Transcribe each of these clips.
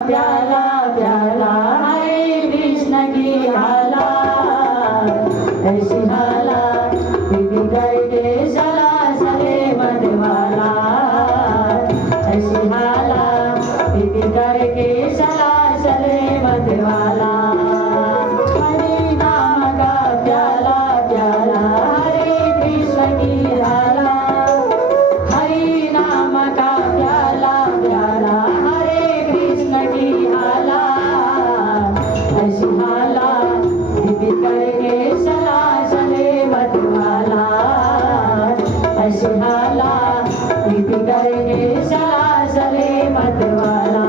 प्याला प्याला हरे कृष्ण की हाला, ऐसी हाला पी करके चला चले मधवाला, ऐसी हाला पी करके चला चले मधवाला। हरि नाम का प्याला प्याला हरे कृष्ण की हाला, हरि नाम का प्याला प्याला हरे कृष्ण की हाला, ऐसी हाला पी करके चला चले मधवाला, ऐसी हाला पी करके चला चले मधवाला।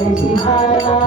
ऐसी हाला